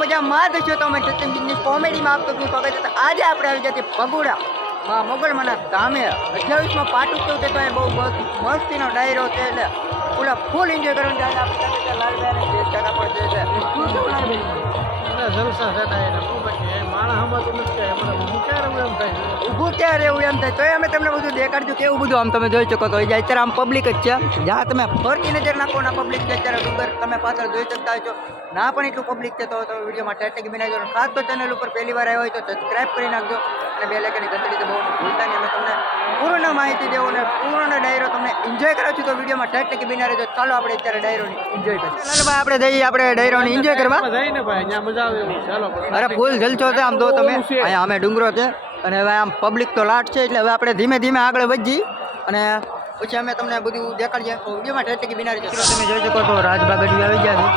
મજામાં જ છો તો અમે સત્યમની કોમેડીમાં આપતો છું સ્વાગત છે. આજે આપણે આવી ગયા છીએ ભગોડા મોગલમાના ધામે 28માં પાટું થયું છે. તો એ બહુ મસ્તીનો ડાયરો છે એટલે પૂરા ફૂલ એન્જોય કરવાનું છે. આજે આપણે લાલભાઈ અને 10 ટકા પણ છે એટલે શું કેવું લાલભાઈ? જલસા થતા એને બહુ બાકી માણસ હમણાં નથી ઊભું ક્યાં રહેવું એમ થાય તો અમે તમને બધું દેખાડજો કેવું બધું આમ તમે જોઈ શકો તો અત્યારે આમ પબ્લિક જ છે. જ્યાં તમે ફરતી નજર નાખો ના પબ્લિક છે અત્યારે ડુંગર તમે પાછળ જોઈ શકતા હોય છો ના પણ એટલું પબ્લિક છે તો તમે વિડીયોમાં ટેગ બનાવી દો. ખાસ તો ચેનલ ઉપર પહેલી વાર આવ્યો હોય તો સબસ્ક્રાઈબ કરી નાખજો અને બે લાઇકનની ઘંટડી તો બહુ ભૂલતા નહીં. અમે તમને પૂર્ણ માહિતી દેવો અને પૂર્ણ ડાયરો તમને એન્જોય કરાવું છું તો વિડીયોમાં ટેગ બના રહેજો. ચાલો આપણે અત્યારે ડાયરોની એન્જોય કરીએ. લાલભાઈ આપણે જઈએ આપણે ડાયરોની એન્જોય કરવા જઈને ભાઈ ત્યાં મજા આવે ચાલો. અરે ફૂલ જલસો છે આમ તો તમે અહીંયા અમે ડુંગરો છે અને હવે આમ પબ્લિક તો લાટ છે એટલે હવે આપણે ધીમે ધીમે આગળ વધીએ અને પછી અમે તમને બધું દેખાડીએ. વિડીયોમાં ટેટી બિનારી છે તમે જોઈ શકો તો રાજબા ગઢવી આવી ગયા છે.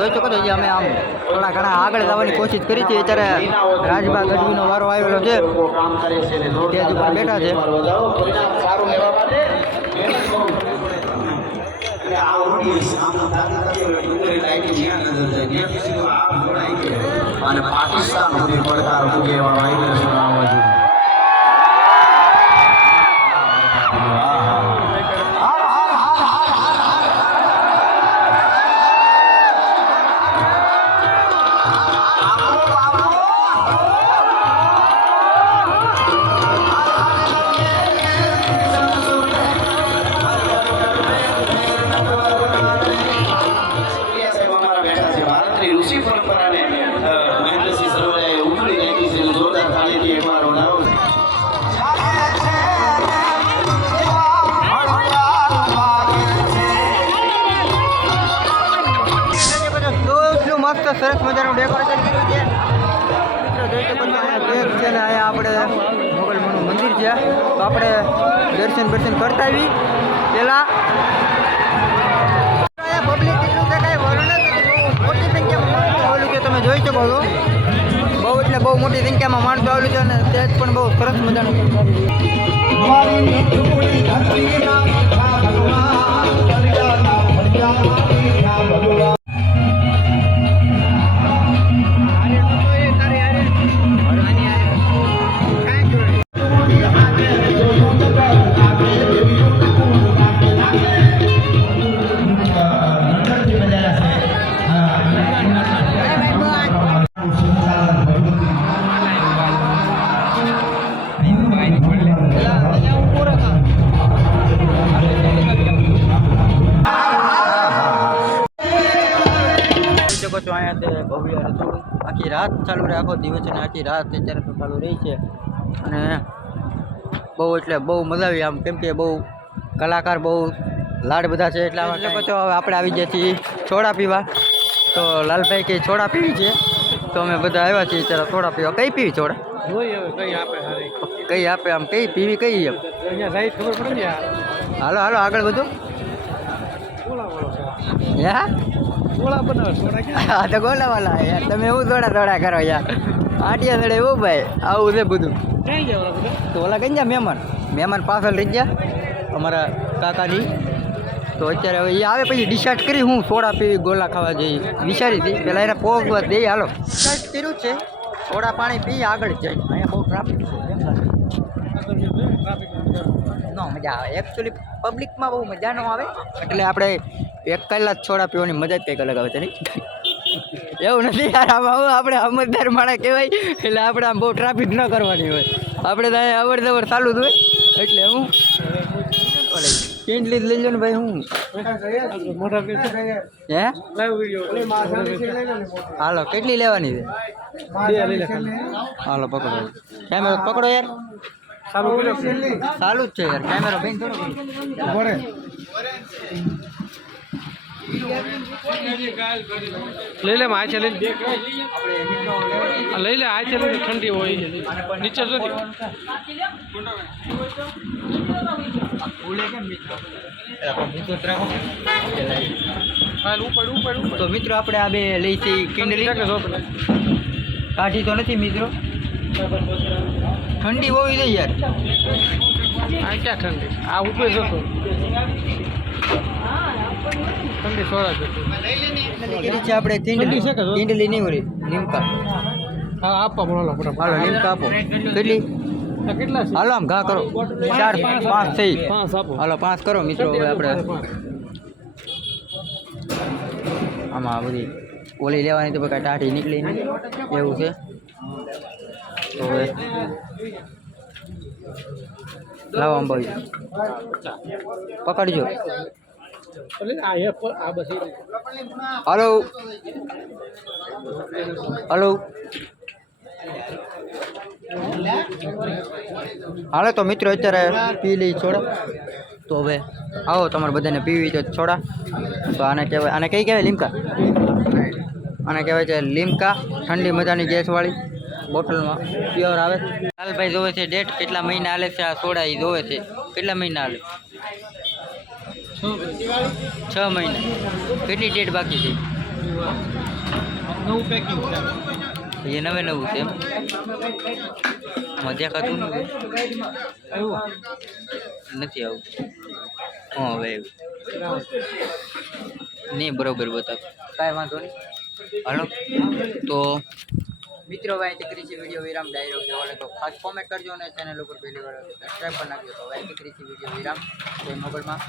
જોઈ શકો છો અમે આમ થોડા ઘણા આગળ જવાની કોશિશ કરી છે. અત્યારે રાજબા ગઢવીનો વારો આવેલો છે, સ્ટેજ ઉપર બેઠા છે. અને પાકિસ્તાન સુધી પડકાર મૂકે એવા વાયરસ આવવા જોઈએ. સરસ મજાનું ડેકોરેશન કર્યું છે. મિત્રો જોઈ શકો છો કેક છે ને અહીંયા આપણે મોગલમાનું મંદિર છે તો આપણે દર્શન કરતા આવી પહેલાં પબ્લિક કેટલું છે કાંઈ વર્ણન બહુ મોટી સંખ્યામાં માણસો આવેલું છે તમે જોઈ શકો છો. બહુ એટલે બહુ મોટી સંખ્યામાં માણસો આવેલું છે અને સ્ટેજ પણ બહુ સરસ મજાનું આખી રાત ચાલુ રહે, આખો દિવસ અને આખી રાત અત્યારે તો ચાલુ રહી છે અને બહુ એટલે બહુ મજા આવી આમ કેમ કે બહુ કલાકાર બહુ લાડ બધા છે એટલા માટે પછી હવે આપણે આવી ગયા છીએ છોડા પીવા. તો લાલભાઈ કે છોડા પીવી છે તો અમે બધા આવ્યા છીએ ત્યારે છોડા પીવા. કઈ પીવી છોડા? કઈ આપે આમ કઈ પીવી કઈ એમ હાલો હાલો આગળ બધું હા તો ગોલાવાલા યાર તમે એવું દોડા કરો યાર આટિયા દડે એવું ભાઈ આવું છે બધું. તો ઓલા કઈ જા મહેમાન પાછળ રહી ગયા અમારા કાકાની. તો અત્યારે હવે એ આવે પછી ડિસાઇડ કરી હું સોડા પીવી ગોલા ખાવા જઈએ વિચારી હતી પહેલાં એને પોગવા દઈએ. હાલો ડિસાઇડ કર્યું છે સોડા પાણી પી આગળ જાય. અહીંયા બહુ ટ્રાફિક નો મજા આવે એકચ્યુઅલી પબ્લિકમાં બહુ મજા ન આવે એટલે આપણે એક કલાક છોડા પીવાની મજા જ કંઈક અલગ આવે છે નહીં? એવું નથી યાર. આમાં આપણે સમજદાર માણસ કહેવાય એટલે આપણે આમ બહુ ટ્રાફિક ન કરવાની હોય. આપણે તો અહીંયા અવર જવર ચાલુ જ હોય એટલે હું કેન્ડ લઈ લો ને ભાઈ. હું હે હાલો કેટલી લેવાની છે? હાલો પકડો કેમેરો પકડો યાર. ચાલુ જ છે યાર કેમેરો બેન થોડો લઈ લે આ છે લઈ લે લઈ લે આ છે લઈ લે ઠંડી હોય નીચે સુધી હાલ ઉપર ઉપર ઉપર તો મિત્રો આપણે આ બે લઈ છે કિંડલી કાઢી તો નથી મિત્રો ઠંડી હોવી જોઈએ યાર આ ક્યાં ઠંડી આ ઉપર જતો ઠંડી સોળા જતો કરી છે આપણે કિંડલી છે કે જો? કિંડલી નહીં ઓલી લીમકા હા આપવા બોલો હાલો લીમકા આપો કેટલી આ કેટલા છે હાલો આમ ઘા કરો 4 5 થઈ 5 આપો હાલો 5 કરો મિત્રો હવે આપણે આમાં આ બધી ઓલી લેવાની તો કાંઈ ટાઢી નીકળી નહીં એવું છે તો હવે લાવો આમ ભાઈ પકડજો આ એ આ બસ હલો હલો હાલો તો મિત્રો અત્યારે પી લઈ છોડા તો હવે આવો તમારે બધાને પીવી તો છોડા તો આને કહેવાય આને કઈ કહેવાય લીમકા આને કહેવાય છે લીમકા ઠંડી મજાની ગેસવાળી બોટલમાં પ્યોર આવે લાલભાઈ જોવે છે ડેટ કેટલા મહિના હાલે છે આ સોડા એ જોવે છે કેટલા મહિના હાલે 6 મહિના કેટલી ડેટ બાકી છે નવું પેકિંગ એ નવે નવું છે એમ આમાં દેખાતું નથી નથી આવું હા હવે નહીં બરોબર બતાવ કાંઈ વાંધો નહીં હાલો તો મિત્રો હવે અહીંથી કરી છે વિડીયો વિરામ ડાયરો કહેવાય તો ખાસ કોમેન્ટ કરજો અને ચેનલ ઉપર પહેલી વાર સબસ્ક્રાઈબ પણ નાખજો તો હવે અહીંથી કરી છે વિડીયો વિરામ કોઈ મોબાઈલમાં